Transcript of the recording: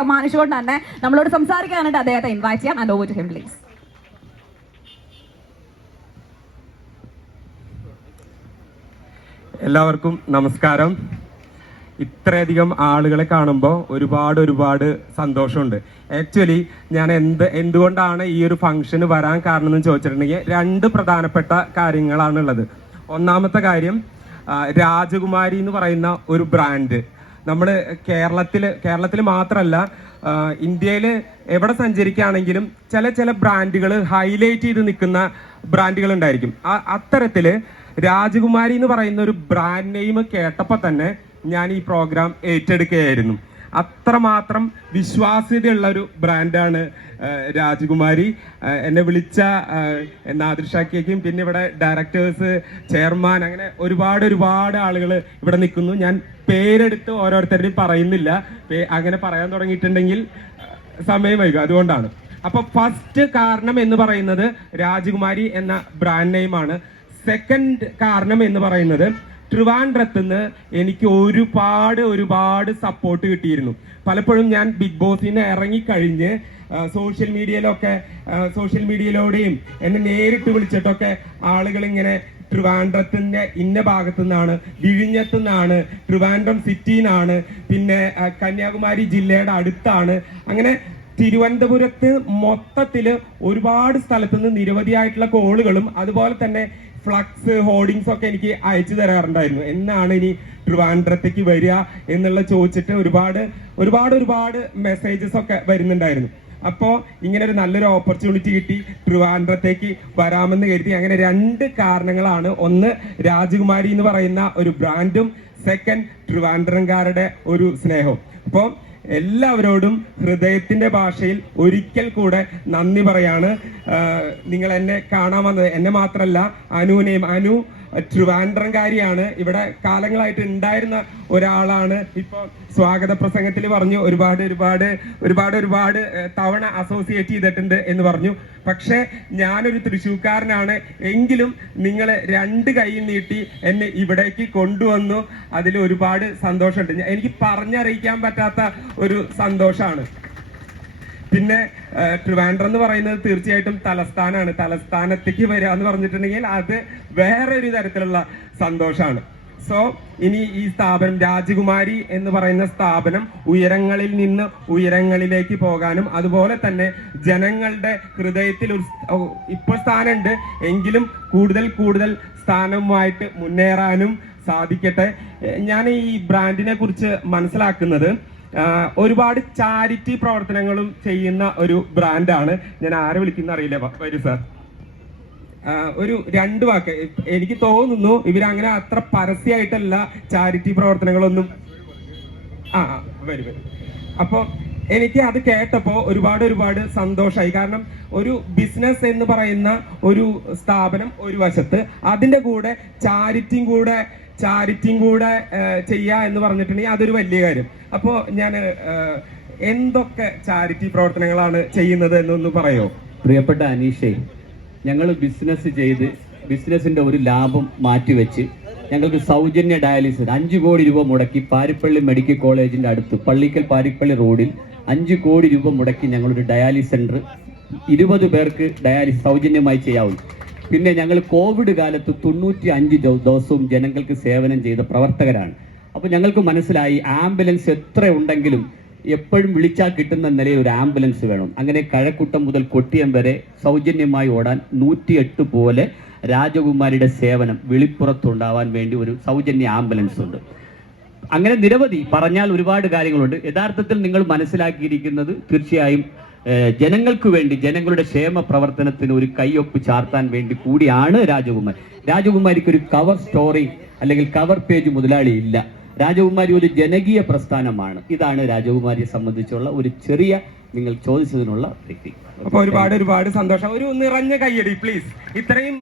സമ്മാനിച്ചുകൊണ്ട് തന്നെ നമ്മളോട് സംസാരിക്കാനായിട്ട് അദ്ദേഹത്തെ ഇൻവൈറ്റ് ചെയ്യാം. And over to him please. എല്ലാവർക്കും നമസ്കാരം. ഇത്രയധികം ആളുകളെ കാണുമ്പോൾ ഒരുപാട് സന്തോഷമുണ്ട്. ആക്ച്വലി ഞാൻ എന്തുകൊണ്ടാണ് ഈ ഒരു ഫംഗ്ഷന് വരാൻ കാരണം എന്ന് ചോദിച്ചിട്ടുണ്ടെങ്കിൽ രണ്ട് പ്രധാനപ്പെട്ട കാര്യങ്ങളാണുള്ളത്. ഒന്നാമത്തെ കാര്യം, രാജകുമാരി എന്ന് പറയുന്ന ഒരു ബ്രാൻഡ് നമ്മൾ കേരളത്തിൽ മാത്രമല്ല ഇന്ത്യയിൽ എവിടെ സഞ്ചരിക്കുകയാണെങ്കിലും ചില ബ്രാൻഡുകൾ ഹൈലൈറ്റ് ചെയ്ത് നിൽക്കുന്ന ബ്രാൻഡുകൾ ഉണ്ടായിരിക്കും. അത്തരത്തിൽ രാജകുമാരി എന്ന് പറയുന്ന ഒരു ബ്രാൻഡ് നെയിം കേട്ടപ്പോൾ തന്നെ ഞാൻ ഈ പ്രോഗ്രാം ഏറ്റെടുക്കുകയായിരുന്നു. അത്രമാത്രം വിശ്വാസ്യതയുള്ള ഒരു ബ്രാൻഡാണ് രാജകുമാരി. എന്നെ വിളിച്ച നാദിർഷാക്കിയേക്കും പിന്നെ ഇവിടെ ഡയറക്ടേഴ്സ്, ചെയർമാൻ, അങ്ങനെ ഒരുപാട് ആളുകൾ ഇവിടെ നിൽക്കുന്നു. ഞാൻ പേരെടുത്ത് ഓരോരുത്തരുടെയും പറയുന്നില്ല, അങ്ങനെ പറയാൻ തുടങ്ങിയിട്ടുണ്ടെങ്കിൽ സമയം വൈകും, അതുകൊണ്ടാണ്. അപ്പൊ ഫസ്റ്റ് കാരണം എന്ന് പറയുന്നത് രാജകുമാരി എന്ന ബ്രാൻഡ് നെയിമാണ്. സെക്കൻഡ് കാരണം എന്ന് പറയുന്നത് ട്രിവാൻഡ്രത്ത് നിന്ന് എനിക്ക് ഒരുപാട് സപ്പോർട്ട് കിട്ടിയിരുന്നു. പലപ്പോഴും ഞാൻ ബിഗ് ബോസിന് ഇറങ്ങിക്കഴിഞ്ഞ് സോഷ്യൽ മീഡിയയിലൂടെയും എന്നെ നേരിട്ട് വിളിച്ചിട്ടൊക്കെ ആളുകൾ ഇങ്ങനെ ട്രിവാൻഡ്രത്തിന്റെ ഇന്ന ഭാഗത്തു നിന്നാണ്, വിഴിഞ്ഞത്തു നിന്നാണ്, ട്രിവാൻഡ്രം സിറ്റിന്നാണ്, പിന്നെ കന്യാകുമാരി ജില്ലയുടെ അടുത്താണ്, അങ്ങനെ തിരുവനന്തപുരത്ത് മൊത്തത്തില് ഒരുപാട് സ്ഥലത്തുനിന്ന് നിരവധിയായിട്ടുള്ള കോളുകളും അതുപോലെ തന്നെ ഫ്ലക്സ്, ഹോർഡിങ്സ് ഒക്കെ എനിക്ക് അയച്ചു തരാറുണ്ടായിരുന്നു. എന്നാണ് ഇനി ട്രിവാൻഡ്രത്തേക്ക് വരിക എന്നുള്ള ചോദിച്ചിട്ട് ഒരുപാട് മെസ്സേജസ് ഒക്കെ വരുന്നുണ്ടായിരുന്നു. അപ്പോൾ ഇങ്ങനെ ഒരു നല്ലൊരു ഓപ്പർച്യൂണിറ്റി കിട്ടി, ട്രിവാൻഡ്രത്തേക്ക് വരാമെന്ന് കരുതി. അങ്ങനെ രണ്ട് കാരണങ്ങളാണ്. ഒന്ന്, രാജകുമാരി എന്ന് പറയുന്ന ഒരു ബ്രാൻഡും, സെക്കൻഡ്, ട്രിവാൻഡ്രംകാരുടെ ഒരു സ്നേഹവും. അപ്പോൾ എല്ലാവരോടും ഹൃദയത്തിന്റെ ഭാഷയിൽ ഒരിക്കൽ കൂടെ നന്ദി പറയാണ്. നിങ്ങൾ എന്നെ കാണാൻ വന്നത്, എന്നെ മാത്രമല്ല അനുവിനെയും. അനു ട്രിവാൻഡ്രംകാരിയാണ്, ഇവിടെ കാലങ്ങളായിട്ട് ഉണ്ടായിരുന്ന ഒരാളാണ്. ഇപ്പൊ സ്വാഗത പ്രസംഗത്തിൽ പറഞ്ഞു ഒരുപാട് തവണ അസോസിയേറ്റ് ചെയ്തിട്ടുണ്ട് എന്ന് പറഞ്ഞു. പക്ഷെ ഞാനൊരു തൃശ്ശൂർക്കാരനാണ്, എങ്കിലും നിങ്ങൾ രണ്ട് കൈയിൽ നീട്ടി എന്നെ ഇവിടേക്ക് കൊണ്ടുവന്നു. അതിൽ ഒരുപാട് സന്തോഷമുണ്ട്. എനിക്ക് പറഞ്ഞറിയിക്കാൻ പറ്റാത്ത ഒരു സന്തോഷമാണ്. പിന്നെ ട്രിവാൻഡ്രം എന്ന് പറയുന്നത് തീർച്ചയായിട്ടും തലസ്ഥാനാണ്. തലസ്ഥാനത്തേക്ക് വരിക എന്ന് പറഞ്ഞിട്ടുണ്ടെങ്കിൽ അത് വേറൊരു തരത്തിലുള്ള സന്തോഷമാണ്. സോ ഇനി ഈ സ്ഥാപനം, രാജകുമാരി എന്ന് പറയുന്ന സ്ഥാപനം, ഉയരങ്ങളിൽ നിന്ന് ഉയരങ്ങളിലേക്ക് പോകാനും അതുപോലെ തന്നെ ജനങ്ങളുടെ ഹൃദയത്തിൽ ഇപ്പോൾ സ്ഥാനമുണ്ട് എങ്കിലും കൂടുതൽ സ്ഥാനവുമായിട്ട് മുന്നേറാനും സാധിക്കട്ടെ. ഞാൻ ഈ ബ്രാൻഡിനെ കുറിച്ച് മനസ്സിലാക്കുന്നത്, ഒരുപാട് ചാരിറ്റി പ്രവർത്തനങ്ങളും ചെയ്യുന്ന ഒരു ബ്രാൻഡാണ്. ഞാൻ ആരെ വിളിക്കുന്ന അറിയില്ല, വരൂ സാർ. ഒരു രണ്ട് വാക്ക്. എനിക്ക് തോന്നുന്നു ഇവരങ്ങനെ അത്ര പരസ്യമായിട്ടല്ല ചാരിറ്റി പ്രവർത്തനങ്ങളൊന്നും. വരും. അപ്പോൾ എനിക്ക് അത് കേട്ടപ്പോ ഒരുപാട് സന്തോഷമായി. കാരണം ഒരു ബിസിനസ് എന്ന് പറയുന്ന ഒരു സ്ഥാപനം ഒരു വശത്ത്, അതിന്റെ കൂടെ ചാരിറ്റിയും കൂടെ ചെയ്യുക എന്ന് പറഞ്ഞിട്ടുണ്ടെങ്കിൽ അതൊരു വലിയ കാര്യം. അപ്പോൾ ഞാൻ എന്തൊക്കെ ചാരിറ്റി പ്രവർത്തനങ്ങളാണ് ചെയ്യുന്നത് എന്നൊന്ന് പറയോ? പ്രിയപ്പെട്ട അനീഷേ, ഞങ്ങൾ ബിസിനസ് ചെയ്ത് ബിസിനസിന്റെ ഒരു ലാഭം മാറ്റിവെച്ച് ഞങ്ങൾക്ക് സൗജന്യ ഡയാലിസിസ് 5 കോടി രൂപ മുടക്കി പാരിപ്പള്ളി മെഡിക്കൽ കോളേജിന്റെ അടുത്ത് പള്ളിക്കൽ പാരിപ്പള്ളി റോഡിൽ 5 കോടി രൂപ മുടക്കി ഞങ്ങളൊരു ഡയാലിസിസ് സെന്റർ 20 പേർക്ക് ഡയാലിസിസ് സൗജന്യമായി ചെയ്യാവുന്നു. പിന്നെ ഞങ്ങൾ കോവിഡ് കാലത്ത് 95 ദിവസവും ജനങ്ങൾക്ക് സേവനം ചെയ്ത പ്രവർത്തകരാണ്. അപ്പോൾ ഞങ്ങൾക്ക് മനസ്സിലായി ആംബുലൻസ് എത്ര ഉണ്ടെങ്കിലും എപ്പോഴും വിളിച്ചാൽ കിട്ടുന്ന നിലയിൽ ഒരു ആംബുലൻസ് വേണം. അങ്ങനെ കഴക്കൂട്ടം മുതൽ കൊട്ടിയം വരെ സൗജന്യമായി ഓടാൻ 108 പോലെ രാജകുമാരിയുടെ സേവനം വെളിപ്പുറത്തുണ്ടാവാൻ വേണ്ടി ഒരു സൗജന്യ ആംബുലൻസ് ഉണ്ട്. അങ്ങനെ നിരവധി പറഞ്ഞാൽ ഒരുപാട് കാര്യങ്ങളുണ്ട്. യഥാർത്ഥത്തിൽ നിങ്ങൾ മനസ്സിലാക്കിയിരിക്കുന്നത് തീർച്ചയായും ജനങ്ങൾക്ക് വേണ്ടി, ജനങ്ങളുടെ ക്ഷേമ പ്രവർത്തനത്തിന് ഒരു കൈയൊപ്പ് ചാർത്താൻ വേണ്ടി കൂടിയാണ് രാജകുമാരി. രാജകുമാരിക്ക് ഒരു കവർ സ്റ്റോറി അല്ലെങ്കിൽ കവർ പേജ് മുതലാളി ഇല്ല. രാജകുമാരി ഒരു ജനകീയ പ്രസ്ഥാനമാണ്. ഇതാണ് രാജകുമാരിയെ സംബന്ധിച്ചുള്ള ഒരു ചെറിയ നിങ്ങൾ ചോദിച്ചതിനുള്ള വ്യക്തി. അപ്പൊ ഒരുപാട് സന്തോഷം. ഒരു നിറഞ്ഞ കയ്യടി പ്ലീസ്. ഇത്രയും